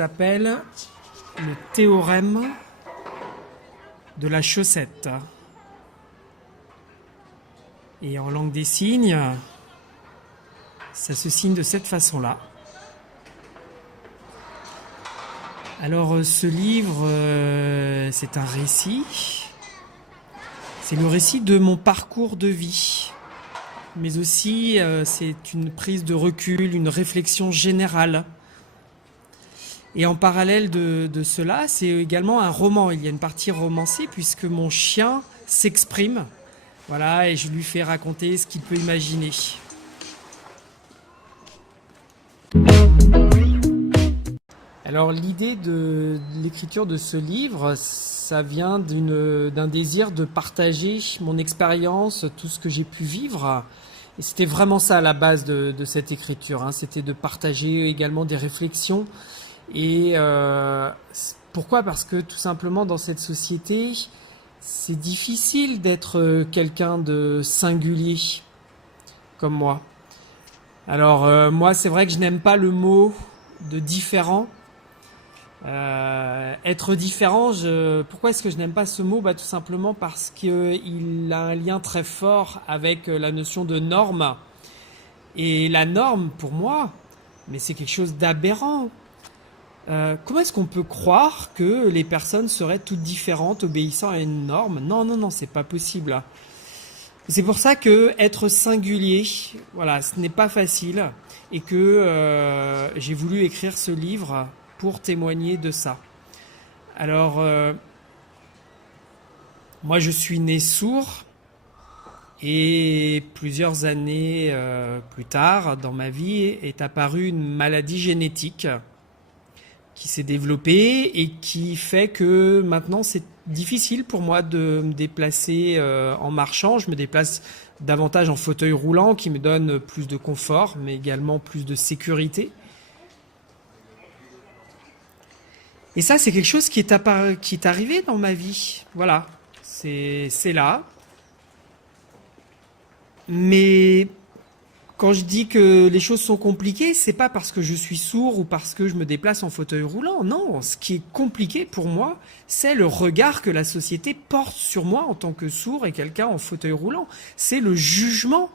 s'appelle le théorème de la chaussette. Et en langue des signes, ça se signe de cette façon-là. Alors ce livre, c'est un récit. C'est le récit de mon parcours de vie. Mais aussi, c'est une prise de recul, une réflexion générale. Et en parallèle de cela, c'est également un roman. Il y a une partie romancée puisque mon chien s'exprime. Voilà, et je lui fais raconter ce qu'il peut imaginer. Alors l'idée de l'écriture de ce livre, ça vient d'un désir de partager mon expérience, tout ce que j'ai pu vivre. Et c'était vraiment ça à la base de cette écriture, hein. C'était de partager également des réflexions. Et pourquoi ? Parce que tout simplement dans cette société, c'est difficile d'être quelqu'un de singulier comme moi. Alors moi, c'est vrai que je n'aime pas le mot de différent. Être différent, pourquoi est-ce que je n'aime pas ce mot ? Tout simplement parce qu'il a un lien très fort avec la notion de norme. Et la norme, pour moi, mais c'est quelque chose d'aberrant. Comment est-ce qu'on peut croire que les personnes seraient toutes différentes, obéissant à une norme ? Non, c'est pas possible. C'est pour ça que être singulier, voilà, ce n'est pas facile, et que j'ai voulu écrire ce livre pour témoigner de ça. Alors, moi je suis né sourd, et plusieurs années plus tard dans ma vie est apparue une maladie génétique qui s'est développée et qui fait que maintenant c'est difficile pour moi de me déplacer en marchant. Je me déplace davantage en fauteuil roulant qui me donne plus de confort mais également plus de sécurité. Et ça, c'est quelque chose qui est arrivé dans ma vie. Voilà, c'est là. Mais quand je dis que les choses sont compliquées, c'est pas parce que je suis sourd ou parce que je me déplace en fauteuil roulant. Non, ce qui est compliqué pour moi, c'est le regard que la société porte sur moi en tant que sourd et quelqu'un en fauteuil roulant. C'est le jugement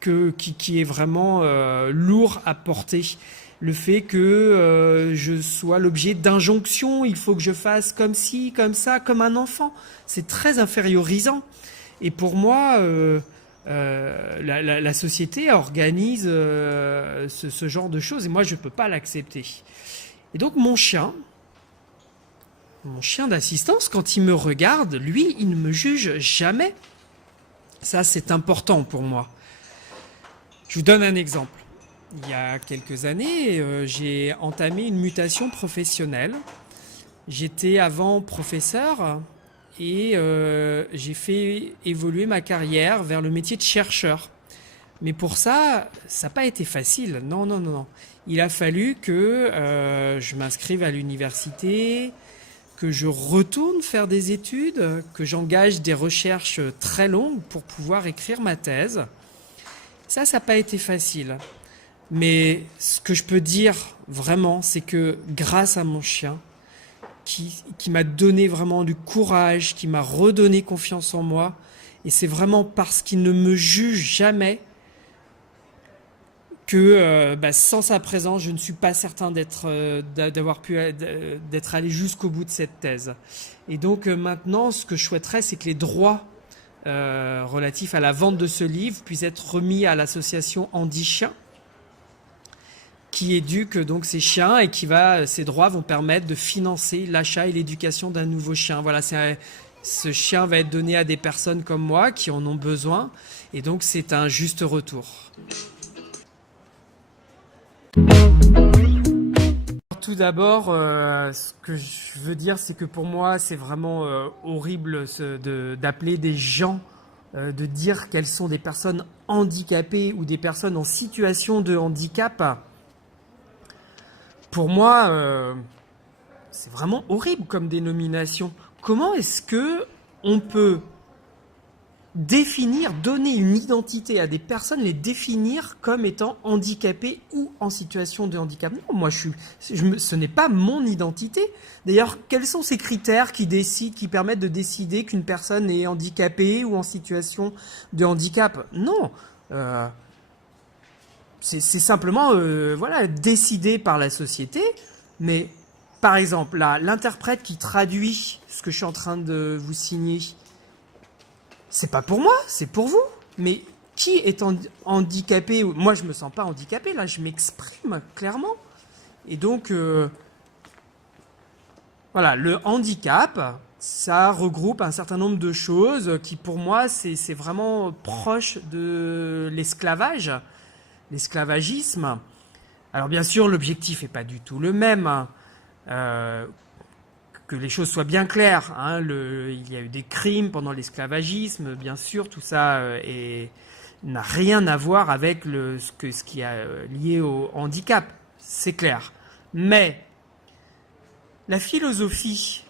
qui est vraiment lourd à porter. Le fait que je sois l'objet d'injonctions, il faut que je fasse comme ci, comme ça, comme un enfant. C'est très infériorisant. Et pour moi, la société organise ce genre de choses et moi je ne peux pas l'accepter. Et donc mon chien d'assistance, quand il me regarde, lui, il ne me juge jamais. Ça, c'est important pour moi. Je vous donne un exemple. Il y a quelques années, j'ai entamé une mutation professionnelle. J'étais avant professeur et j'ai fait évoluer ma carrière vers le métier de chercheur. Mais pour ça n'a pas été facile. Non. Il a fallu que je m'inscrive à l'université, que je retourne faire des études, que j'engage des recherches très longues pour pouvoir écrire ma thèse. Ça n'a pas été facile. Mais ce que je peux dire vraiment, c'est que grâce à mon chien, qui m'a donné vraiment du courage, qui m'a redonné confiance en moi, et c'est vraiment parce qu'il ne me juge jamais que sans sa présence, je ne suis pas certain d'être allé jusqu'au bout de cette thèse. Et donc maintenant, ce que je souhaiterais, c'est que les droits relatifs à la vente de ce livre puissent être remis à l'association Andy Chien, qui éduque donc ces chiens et ces droits vont permettre de financer l'achat et l'éducation d'un nouveau chien. Voilà, ce chien va être donné à des personnes comme moi qui en ont besoin et donc c'est un juste retour. Tout d'abord, ce que je veux dire, c'est que pour moi, c'est vraiment horrible d'appeler des gens, de dire qu'elles sont des personnes handicapées ou des personnes en situation de handicap. Pour moi, c'est vraiment horrible comme dénomination. Comment est-ce que on peut donner une identité à des personnes, les définir comme étant handicapées ou en situation de handicap. Non, moi, ce n'est pas mon identité. D'ailleurs, quels sont ces critères qui permettent de décider qu'une personne est handicapée ou en situation de handicap? Non. C'est simplement, décidé par la société. Mais, par exemple, là, l'interprète qui traduit ce que je suis en train de vous signer, c'est pas pour moi, c'est pour vous. Mais qui est handicapé? Moi, je me sens pas handicapé, là, je m'exprime clairement. Et donc, voilà, le handicap, ça regroupe un certain nombre de choses qui, pour moi, c'est vraiment proche de l'esclavage, l'esclavagisme. Alors, bien sûr, l'objectif n'est pas du tout le même. Que les choses soient bien claires. Il y a eu des crimes pendant l'esclavagisme, bien sûr, tout ça n'a rien à voir avec ce qui est lié au handicap, c'est clair. Mais la philosophie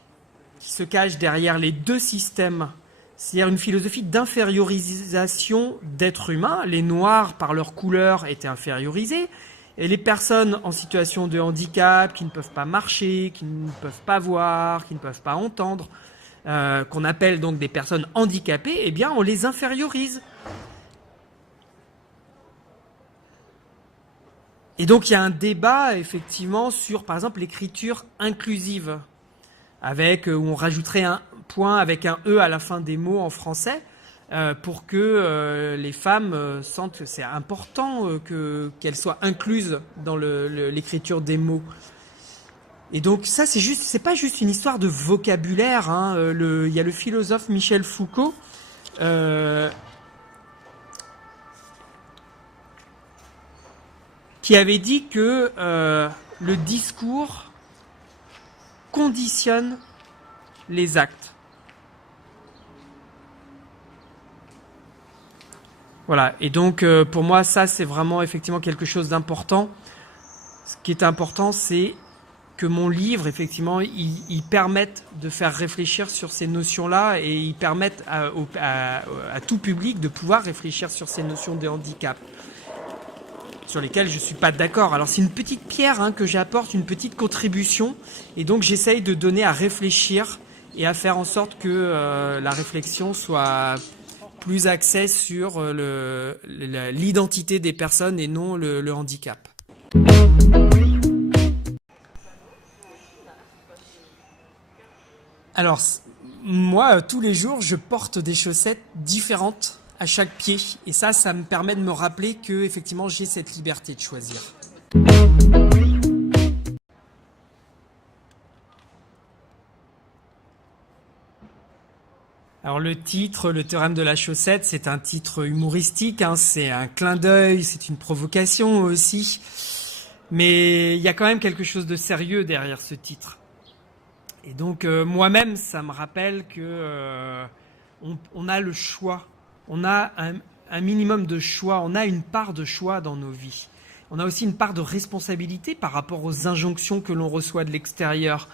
qui se cache derrière les deux systèmes, c'est-à-dire une philosophie d'infériorisation d'êtres humains, les Noirs, par leur couleur, étaient infériorisés, et les personnes en situation de handicap, qui ne peuvent pas marcher, qui ne peuvent pas voir, qui ne peuvent pas entendre, qu'on appelle donc des personnes handicapées, eh bien on les infériorise. Et donc il y a un débat effectivement sur, par exemple, l'écriture inclusive, où on rajouterait un point avec un E à la fin des mots en français, pour que les femmes sentent que c'est important qu'elles soient incluses dans l'écriture des mots. Et donc ça, c'est pas juste une histoire de vocabulaire. Il y a le philosophe Michel Foucault qui avait dit que le discours conditionne les actes. Voilà, et donc pour moi ça c'est vraiment effectivement quelque chose d'important. Ce qui est important, c'est que mon livre effectivement il permette de faire réfléchir sur ces notions-là, et il permette à tout public de pouvoir réfléchir sur ces notions de handicap sur lesquelles je suis pas d'accord. Alors c'est une petite pierre que j'apporte, une petite contribution, et donc j'essaye de donner à réfléchir et à faire en sorte que la réflexion soit plus axée sur l'identité des personnes et non le handicap. Alors, moi, tous les jours, je porte des chaussettes différentes à chaque pied. Et ça me permet de me rappeler que, effectivement, j'ai cette liberté de choisir. Alors le titre, le théorème de la chaussette, c'est un titre humoristique, c'est un clin d'œil, c'est une provocation aussi. Mais il y a quand même quelque chose de sérieux derrière ce titre. Et donc moi-même, ça me rappelle que on a le choix, on a un minimum de choix, on a une part de choix dans nos vies. On a aussi une part de responsabilité par rapport aux injonctions que l'on reçoit de l'extérieur.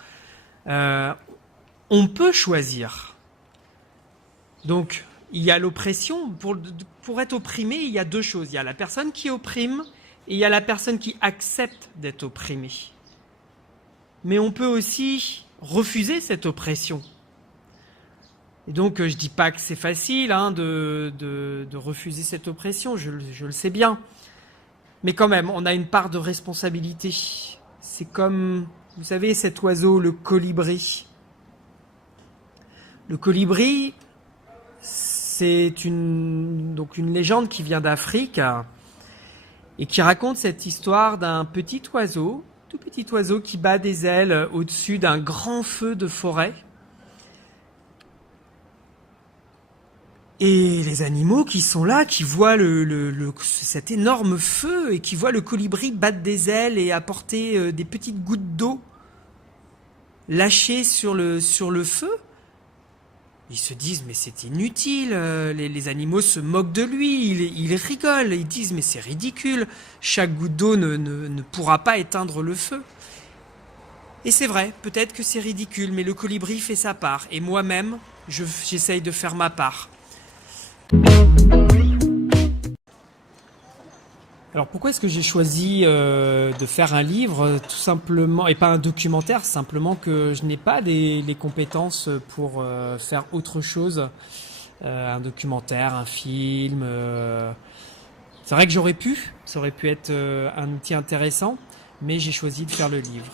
On peut choisir. Donc, il y a l'oppression. Pour être opprimé, il y a deux choses. Il y a la personne qui opprime et il y a la personne qui accepte d'être opprimée. Mais on peut aussi refuser cette oppression. Et donc, je ne dis pas que c'est facile de refuser cette oppression, je le sais bien. Mais quand même, on a une part de responsabilité. C'est comme, vous savez, cet oiseau, le colibri. Le colibri, c'est une légende qui vient d'Afrique et qui raconte cette histoire d'un petit oiseau, tout petit oiseau qui bat des ailes au-dessus d'un grand feu de forêt. Et les animaux qui sont là, qui voient cet énorme feu et qui voient le colibri battre des ailes et apporter des petites gouttes d'eau lâchées sur le feu, ils se disent mais c'est inutile, les animaux se moquent de lui, ils rigolent, ils disent mais c'est ridicule, chaque goutte d'eau ne pourra pas éteindre le feu. Et c'est vrai, peut-être que c'est ridicule, mais le colibri fait sa part, et moi-même, j'essaye de faire ma part. Alors pourquoi est-ce que j'ai choisi de faire un livre tout simplement et pas un documentaire, simplement que je n'ai pas les compétences pour faire autre chose, un documentaire, un film. C'est vrai que ça aurait pu être un outil intéressant, mais j'ai choisi de faire le livre.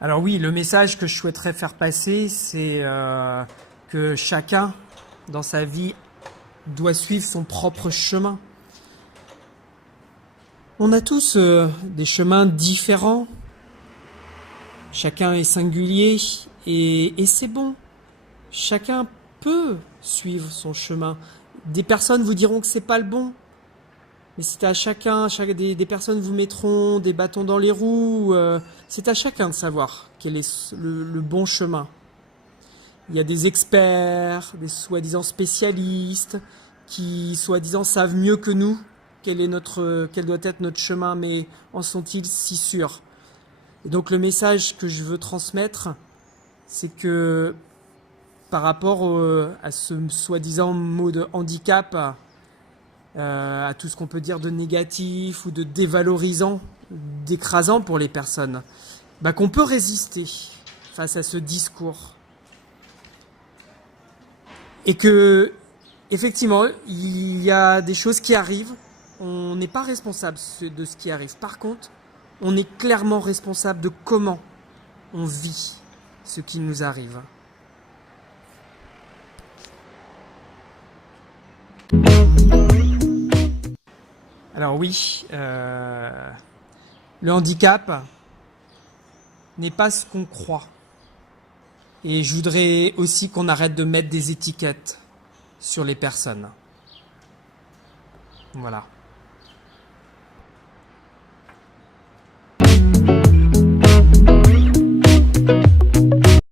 Alors oui, le message que je souhaiterais faire passer, c'est que chacun dans sa vie doit suivre son propre chemin. On a tous des chemins différents, chacun est singulier et c'est bon. Chacun peut suivre son chemin. Des personnes vous diront que c'est pas le bon, mais c'est à chacun, des personnes vous mettront des bâtons dans les roues, c'est à chacun de savoir quel est le bon chemin. Il y a des experts, des soi-disant spécialistes, qui soi-disant savent mieux que nous quel doit être notre chemin, mais en sont-ils si sûrs? Et donc le message que je veux transmettre, c'est que par rapport à ce soi-disant mot de handicap, à tout ce qu'on peut dire de négatif ou de dévalorisant, d'écrasant pour les personnes, qu'on peut résister face à ce discours. Et que, effectivement, il y a des choses qui arrivent, on n'est pas responsable de ce qui arrive. Par contre, on est clairement responsable de comment on vit ce qui nous arrive. Alors oui, le handicap n'est pas ce qu'on croit. Et je voudrais aussi qu'on arrête de mettre des étiquettes sur les personnes. Voilà.